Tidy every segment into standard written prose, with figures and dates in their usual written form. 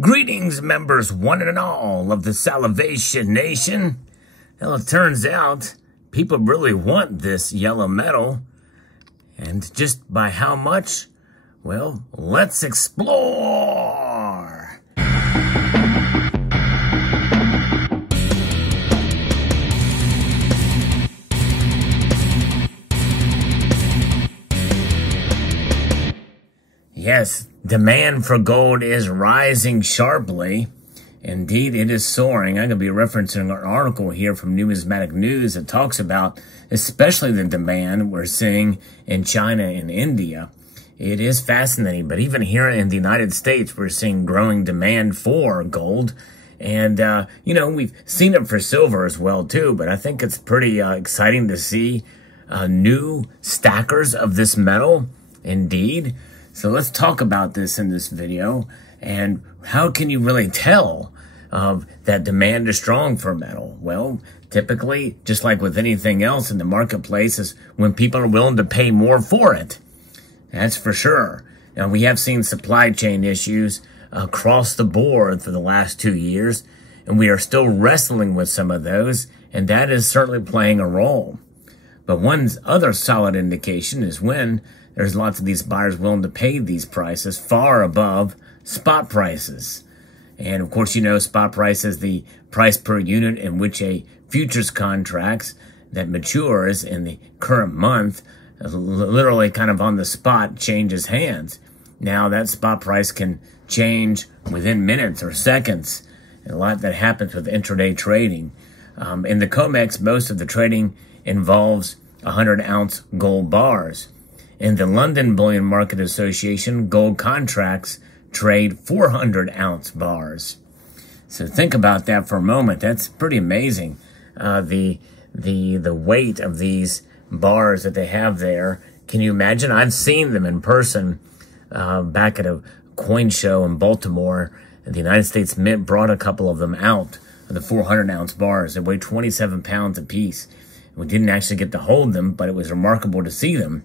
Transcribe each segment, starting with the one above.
Greetings, members one and all of the Salivation Nation. Well, it turns out people really want this yellow metal. And just by how much? Well, let's explore. Yes, demand for gold is rising sharply. Indeed, it is soaring. I'm going to be referencing an article here from Numismatic News that talks about especially the demand we're seeing in China and India. It is fascinating, but even here in the United States, we're seeing growing demand for gold. And, we've seen it for silver as well, too, but I think it's pretty exciting to see new stackers of this metal, indeed. So let's talk about this in this video, and how can you really tell that demand is strong for metal? Well, typically, just like with anything else in the marketplace, is when people are willing to pay more for it. That's for sure. Now, we have seen supply chain issues across the board for the last 2 years, and we are still wrestling with some of those, and that is certainly playing a role. But one other solid indication is when there's lots of these buyers willing to pay these prices far above spot prices. And of course, spot price is the price per unit in which a futures contracts that matures in the current month, literally kind of on the spot, changes hands. Now, that spot price can change within minutes or seconds. And a lot that happens with intraday trading. In the COMEX, most of the trading involves 100-ounce gold bars. In the London Bullion Market Association, gold contracts trade 400-ounce bars. So think about that for a moment. That's pretty amazing. The weight of these bars that they have there. Can you imagine? I've seen them in person back at a coin show in Baltimore. The United States Mint brought a couple of them out, the 400-ounce bars. They weigh 27 pounds apiece. We didn't actually get to hold them, but it was remarkable to see them.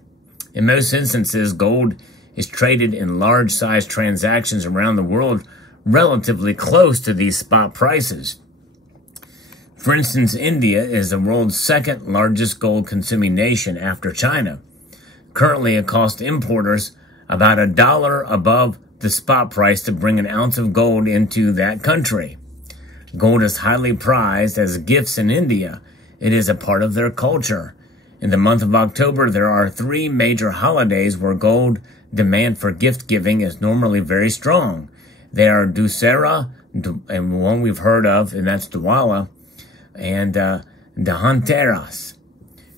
In most instances, gold is traded in large-sized transactions around the world relatively close to these spot prices. For instance, India is the world's second largest gold-consuming nation after China. Currently, it costs importers about $1 above the spot price to bring an ounce of gold into that country. Gold is highly prized as gifts in India. It is a part of their culture. In the month of October, there are 3 major holidays where gold demand for gift giving is normally very strong. They are Dussehra, and one we've heard of, and that's Diwali, and Dhanteras.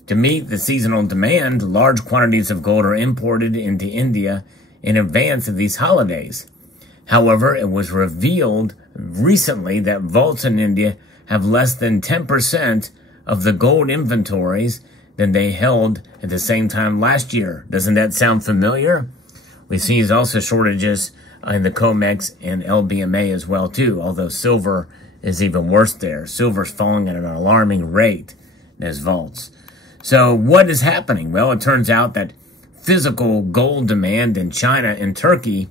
To meet the seasonal demand, large quantities of gold are imported into India in advance of these holidays. However, it was revealed recently that vaults in India have less than 10% of the gold inventories than they held at the same time last year. Doesn't that sound familiar? We see also shortages in the COMEX and LBMA as well, too, although silver is even worse there. Silver's falling at an alarming rate as vaults. So what is happening? Well, it turns out that physical gold demand in China and Turkey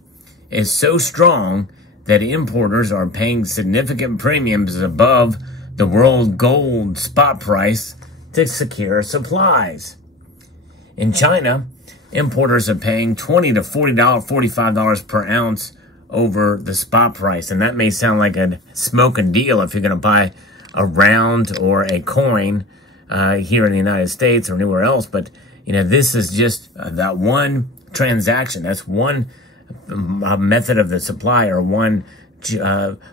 is so strong that importers are paying significant premiums above the world gold spot price to secure supplies. In China, importers are paying $20 to $45 per ounce over the spot price. And that may sound like a smoking deal if you're going to buy a round or a coin here in the United States or anywhere else. But, this is just that one transaction. That's one method of the supply, or one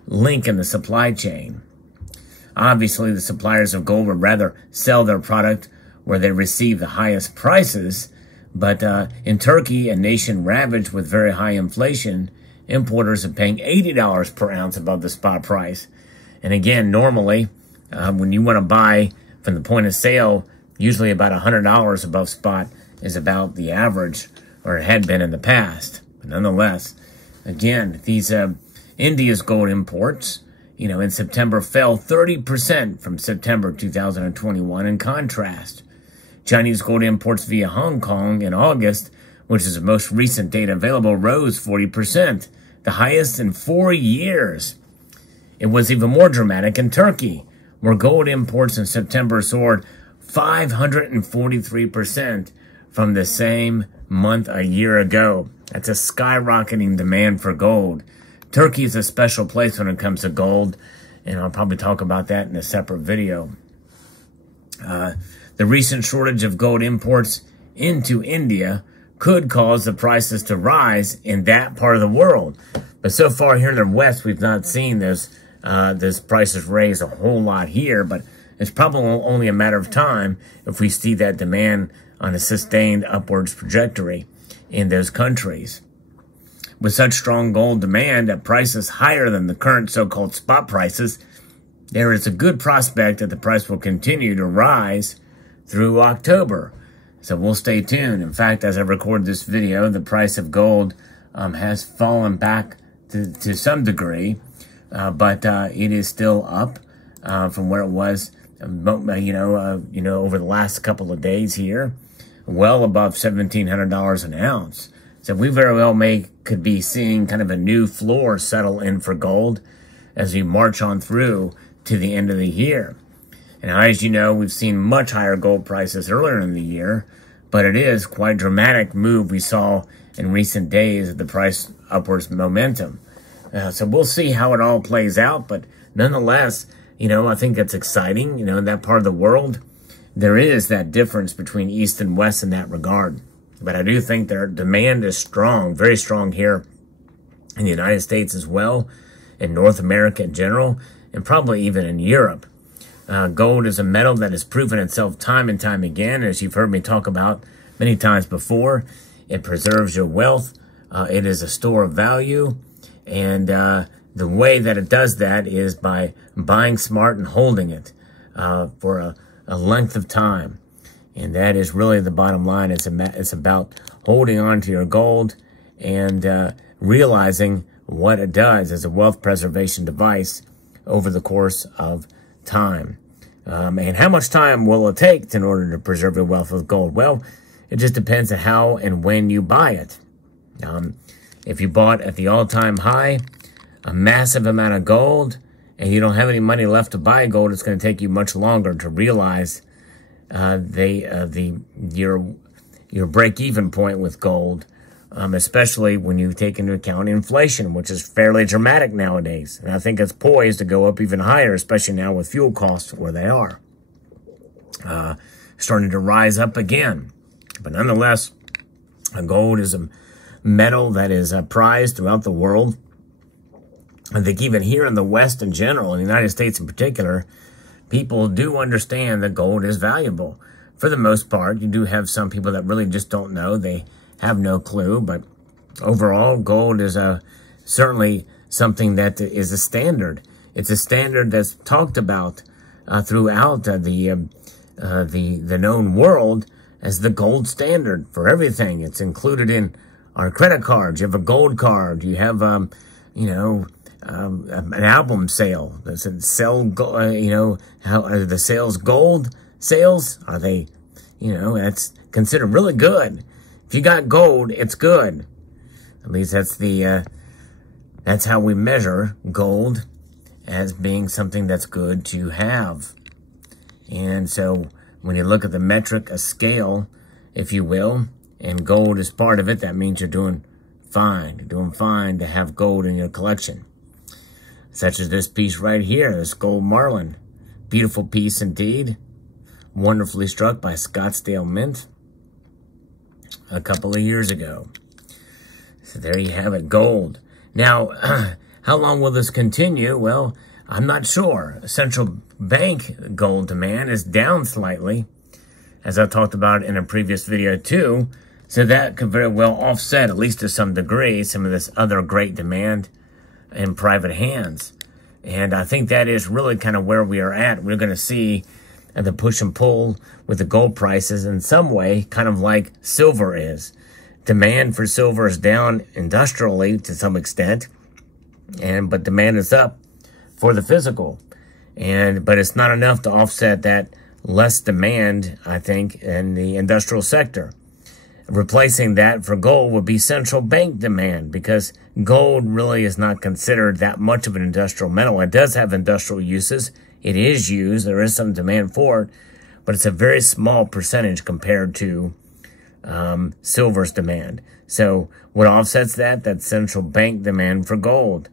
link in the supply chain. Obviously, the suppliers of gold would rather sell their product where they receive the highest prices. But in Turkey, a nation ravaged with very high inflation, importers are paying $80 per ounce above the spot price. And again, normally, when you want to buy from the point of sale, usually about $100 above spot is about the average, or it had been in the past. But nonetheless, again, these India's gold imports, in September fell 30% from September 2021. In contrast, Chinese gold imports via Hong Kong in August, which is the most recent data available, rose 40% the highest in 4 years. It was even more dramatic in Turkey, where gold imports in September soared 543% from the same month a year ago. That's a skyrocketing demand for gold. Turkey is a special place when it comes to gold, and I'll probably talk about that in a separate video. The recent shortage of gold imports into India could cause the prices to rise in that part of the world. But so far here in the West, we've not seen those prices raise a whole lot here, but it's probably only a matter of time if we see that demand on a sustained upwards trajectory in those countries. With such strong gold demand at prices higher than the current so-called spot prices, there is a good prospect that the price will continue to rise through October. So we'll stay tuned. In fact, as I record this video, the price of gold has fallen back to some degree, but it is still up from where it was, over the last couple of days here, well above $1,700 an ounce. So we very well could be seeing kind of a new floor settle in for gold as we march on through to the end of the year. And as you know, we've seen much higher gold prices earlier in the year, but it is quite a dramatic move we saw in recent days of the price upwards momentum. So we'll see how it all plays out, but nonetheless, I think that's exciting. In that part of the world, there is that difference between East and West in that regard. But I do think their demand is strong, very strong here in the United States as well, in North America in general, and probably even in Europe. Gold is a metal that has proven itself time and time again, as you've heard me talk about many times before. It preserves your wealth. It is a store of value. And the way that it does that is by buying smart and holding it for a length of time. And that is really the bottom line. It's about holding on to your gold and realizing what it does as a wealth preservation device over the course of time. And how much time will it take in order to preserve your wealth with gold? Well, it just depends on how and when you buy it. If you bought at the all-time high, a massive amount of gold, and you don't have any money left to buy gold, it's going to take you much longer to realize your break-even point with gold, especially when you take into account inflation, which is fairly dramatic nowadays. And I think it's poised to go up even higher, especially now with fuel costs where they are. Starting to rise up again. But nonetheless, gold is a metal that is prized throughout the world. I think even here in the West in general, in the United States in particular, people do understand that gold is valuable. For the most part, you do have some people that really just don't know. They have no clue. But overall, gold is certainly something that is a standard. It's a standard that's talked about throughout the known world as the gold standard for everything. It's included in our credit cards. You have a gold card. You have, an album sale. Does it sell, how are the sales gold sales? Are they, that's considered really good. If you got gold, it's good. At least that's how we measure gold, as being something that's good to have. And so when you look at the metric, a scale, if you will, and gold is part of it, that means you're doing fine. You're doing fine to have gold in your collection. Such as this piece right here, this gold marlin. Beautiful piece indeed. Wonderfully struck by Scottsdale Mint a couple of years ago. So there you have it, gold. Now, how long will this continue? Well, I'm not sure. Central bank gold demand is down slightly, as I talked about in a previous video too. So that could very well offset, at least to some degree, some of this other great demand in private hands. And I think that is really kind of where we are at. We're going to see the push and pull with the gold prices in some way, kind of like silver is. Demand for silver is down industrially to some extent, but demand is up for the physical. But it's not enough to offset that less demand, I think, in the industrial sector. Replacing that for gold would be central bank demand, because gold really is not considered that much of an industrial metal. It does have industrial uses. It is used. There is some demand for it, but it's a very small percentage compared to silver's demand. So what offsets that? That's central bank demand for gold.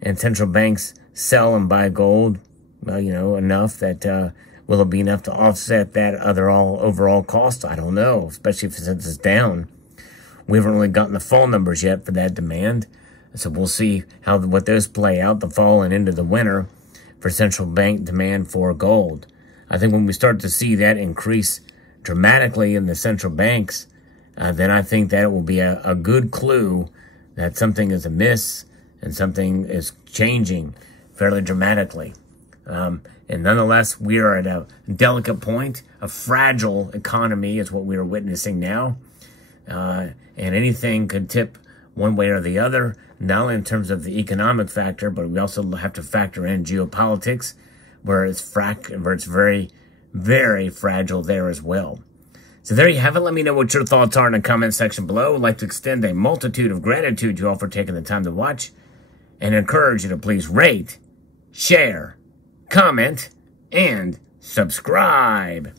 And central banks sell and buy gold, enough that will it be enough to offset that overall cost? I don't know, especially since it's down. We haven't really gotten the fall numbers yet for that demand. So we'll see what those play out, the fall and into the winter, for central bank demand for gold. I think when we start to see that increase dramatically in the central banks, then I think that it will be a good clue that something is amiss and something is changing fairly dramatically. And nonetheless, we are at a delicate point. A fragile economy is what we are witnessing now. And anything could tip one way or the other, not only in terms of the economic factor, but we also have to factor in geopolitics, where it's very, very fragile there as well. So there you have it. Let me know what your thoughts are in the comment section below. I'd like to extend a multitude of gratitude to you all for taking the time to watch, and encourage you to please rate, share, comment, and subscribe.